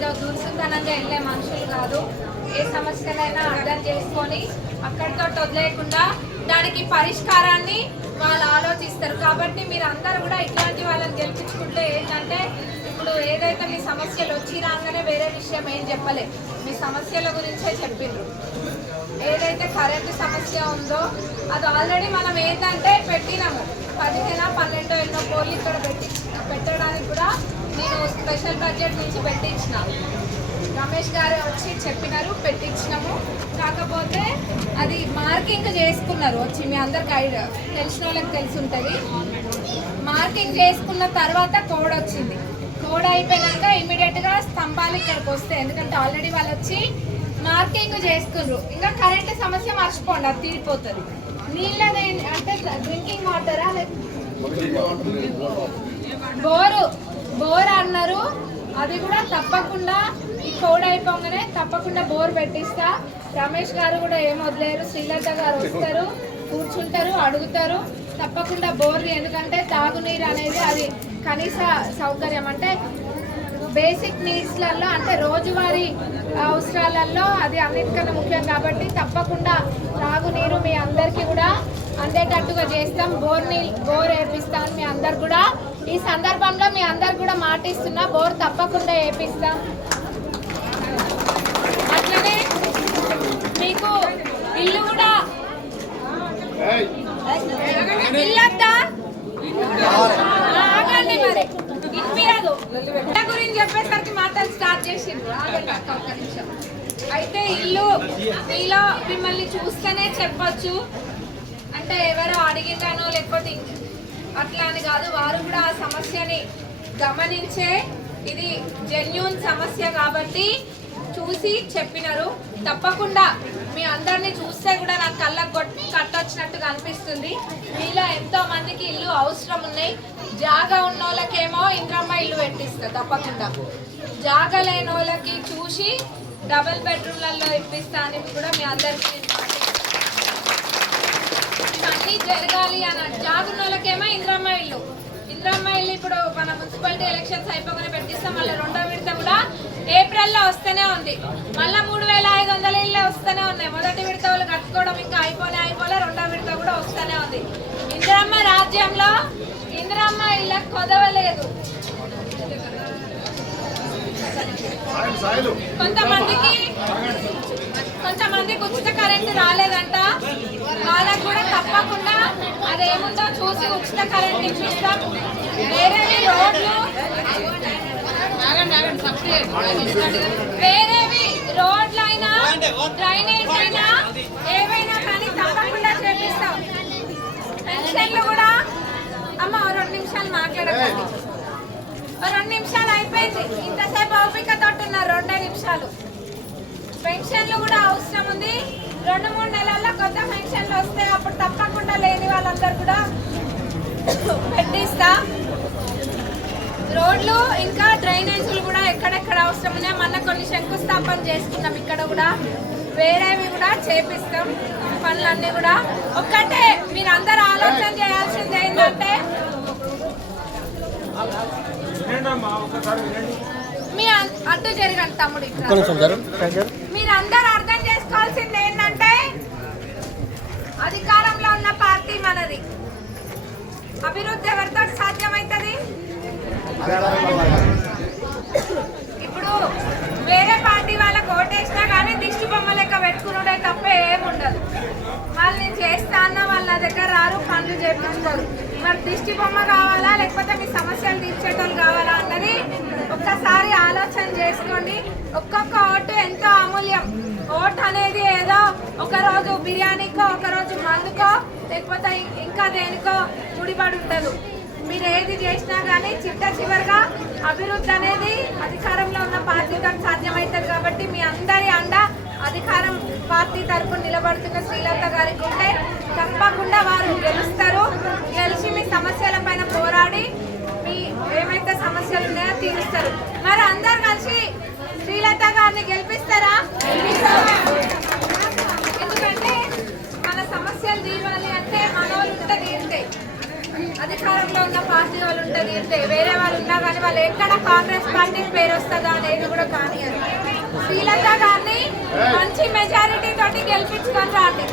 ఏదో దూరసుతనంగా వెళ్ళే మనుషులు కాదు. ఏ సమస్యలైనా అర్థం చేసుకొని అక్కడితో వదిలేయకుండా దానికి పరిష్కారాన్ని వాళ్ళు ఆలోచిస్తారు. కాబట్టి మీరు అందరూ కూడా ఇట్లాంటి వాళ్ళని గెలిపించుకుంటే ఏంటంటే, ఇప్పుడు ఏదైతే మీ సమస్యలు వచ్చి రాగానే వేరే విషయం ఏం చెప్పలే, మీ సమస్యల గురించే చెప్పిండ్రు. ఏదైతే కరెంటు సమస్య ఉందో అది ఆల్రెడీ మనం ఏంటంటే పెట్టినాము. 15-12 ఎన్నో కోళ్ళు ఇక్కడ పెట్టడానికి కూడా నేను స్పెషల్ బడ్జెట్ నుంచి పెట్టించిన. రమేష్ గారు వచ్చి చెప్పినారు, పెట్టించినాము. కాకపోతే అది మార్కింగ్ చేసుకున్నారు వచ్చి, మీ అందరికి ఐడియా తెలిసిన వాళ్ళకి తెలిసి ఉంటుంది. మార్కింగ్ చేసుకున్న తర్వాత కోడ్ వచ్చింది. కోడ్ అయిపోయినాక ఇమీడియట్గా స్తంభాలు ఇక్కడికి వస్తాయి. ఎందుకంటే ఆల్రెడీ వాళ్ళు వచ్చి మార్కింగ్ చేసుకున్నారు. ఇంకా కరెంటు సమస్య మర్చిపోండి, అది తీరిపోతుంది. నీళ్ళది అంటే డ్రింకింగ్ వాటరా బోర్ అన్నారు. అది కూడా తప్పకుండా ఈ కోడ్ అయిపోగానే తప్పకుండా బోర్ పెట్టిస్తా. రమేష్ గారు కూడా ఏం వదిలేరు, శ్రీలత గారు వస్తారు, కూర్చుంటారు, అడుగుతారు. తప్పకుండా బోర్, ఎందుకంటే తాగునీరు అనేది అది కనీస సౌకర్యం, అంటే బేసిక్ నీడ్స్లలో, అంటే రోజువారీ అవసరాలలో అది అన్నిటికన్నా ముఖ్యం. కాబట్టి తప్పకుండా తాగునీరు మీ అందరికీ కూడా అందేటట్టుగా చేస్తాం. బోర్ వేపిస్తాం మీ అందరు కూడా. ఈ సందర్భంలో మీ అందరు కూడా మాటిస్తున్నా, బోర్ తప్పకుండా వేపిస్తాం. అట్లనే మీకు ఇల్లు కూడా ఇల్లొద్దా ఆగండి, మరి ఇప్పియదు గురించి చెప్పేసరికి మాటలు స్టార్ట్ చేసిండ్రు. ఆగండి అక్క ఒక్క నిమిషం. అయితే ఇల్లు మీలో మిమ్మల్ని చూస్తేనే చెప్పొచ్చు, అంటే ఎవరో అడిగిందనో లేకపోతే అట్లా అని కాదు. వారు కూడా ఆ సమస్యని గమనించే, ఇది జెన్యూన్ సమస్య కాబట్టి చూసి చెప్పినారు. తప్పకుండా మీ అందరినీ చూస్తే కూడా నాకు కళ్ళకు కట్టొచ్చినట్టుగా అనిపిస్తుంది. మీలో ఎంతో మందికి ఇల్లు అవసరం ఉన్నాయి. జాగా ఉన్న వాళ్ళకేమో ఇంద్రమ్మ ఇల్లు పెట్టిస్తా తప్పకుండా. జాగా లేని వాళ్ళకి చూసి డబుల్ బెడ్రూమ్లలో ఇప్పిస్తా అని కూడా మీ అందరికీ ఇవన్నీ జరగాలి అని. జాగున్న వాళ్ళకేమో ఇంద్రమ్మ ఇల్లు ఇప్పుడు మన మున్సిపాలిటీ ఎలక్షన్స్ అయిపోగానే పెట్టిస్తాం. మళ్ళీ రెండో విడత కూడా ఏప్రిల్లో వస్తూనే ఉంది. మళ్ళీ 3500 ఇళ్ళు వస్తూనే ఉన్నాయి. మొదటి విడత వాళ్ళు కట్టుకోవడం ఇంకా అయిపోలే. రెండో విడత కూడా వస్తూనే ఉంది. ఇందిరమ్మ రాజ్యంలో ఇందిరమ్మ ఇళ్ళకి కొదవలేదు. కొంతమందికి ఉచిత కరెంటు రాలేదంట. వాళ్ళకు కూడా తప్పకుండా అదేముందో చూసి ఉచిత కరెంట్ ఇప్పిస్తాం. వేరేవి రోడ్లైనా డ్రైనేజ్ అయినా ఏవైనా కానీ తప్పకుండా చేపిస్తాం. పెన్షన్లు కూడా అమ్మ 2 నిమిషాలు మాట్లాడకండి. 2 నిమిషాలు అయిపోయింది. ఇంతసేపు ఓపిక తోటున్నారు 2 నిమిషాలు. పెన్షన్లు కూడా అవసరం ఉంది. 2-3 నెలల్లో కొత్త పెన్షన్లు వస్తే అప్పుడు తప్పకుండా లేని వాళ్ళందరూ కూడా పెట్టిస్తా. రోడ్లు ఇంకా డ్రైనేజీలు కూడా ఎక్కడెక్కడ అవసరం ఉన్నాయి. మొన్న కొన్ని శంకుస్థాపన చేసుకున్నాం. ఇక్కడ కూడా వేరేవి కూడా చేపిస్తాం. పనులన్నీ కూడా ఒక్కటే మీరు అందరూ ఆలోచన చేయాల్సింది ఏంటంటే, మీ అడ్డు జరగండి తమ్ముడు. మీరందరూ అర్థం చేసుకోవాల్సింది ఏంటంటే, అధికారంలో ఉన్న పార్టీ మనది. అభివృద్ధి ఎవరితో సాధ్యమవుతుంది? ఇప్పుడు వేరే పార్టీ వాళ్ళకి ఓటేసినా కానీ దిష్టి బొమ్మ లెక్క పెట్టుకునే తప్ప ఏముండదు. వాళ్ళు నేను చేస్తా అన్న వాళ్ళ దగ్గర రారు, పనులు చేయించుకోరు. మరి దిష్టి బొమ్మ కావాలా లేకపోతే మీ సమస్యలు తీర్చేటోళ్ళు కావాలా అన్నది ఒక్కసారి ఆలోచన చేసుకోండి. ఒక్కొక్క ఓటు ఎంతో అమూల్యం. ఓటు అనేది ఏదో ఒకరోజు బిర్యానీకో, ఒకరోజు మందుకో, లేకపోతే ఇంకా దేనికో ముడిపడి ఉండదు. మీరు ఏది చేసినా కానీ చివరిగా అభివృద్ధి అనేది అధికారంలో ఉన్న పార్టీతో సాధ్యమవుతుంది. కాబట్టి మీ అందరి అండ అధికారం పార్టీ తరఫున నిలబడుతున్న శ్రీలత గారికి ఉంటే తప్పకుండా వారు గెలుస్తారు. గెలిచి మీ సమస్యల పైన పోరాడి మీ ఏమైతే సమస్యలు ఉన్నాయో తీరుస్తారు. మరి అందరు కలిసి శ్రీలత గారిని గెలిపిస్తారా? ఎందుకంటే మన సమస్యలు తీరాలి అంటే మనోళ్ళు ఉంటే తీరుతాయి. అధికారంలో ఉన్న పార్టీ వాళ్ళు ఉంటుంది అంతే, వేరే వాళ్ళు ఉన్నా కానీ వాళ్ళు ఎక్కడ కాంగ్రెస్ పార్టీకి పేరు వస్తుందా అనేది కూడా కానీ శ్రీలత గారిని మంచి మెజారిటీ తోటి గెలిపించుకొని రాండి.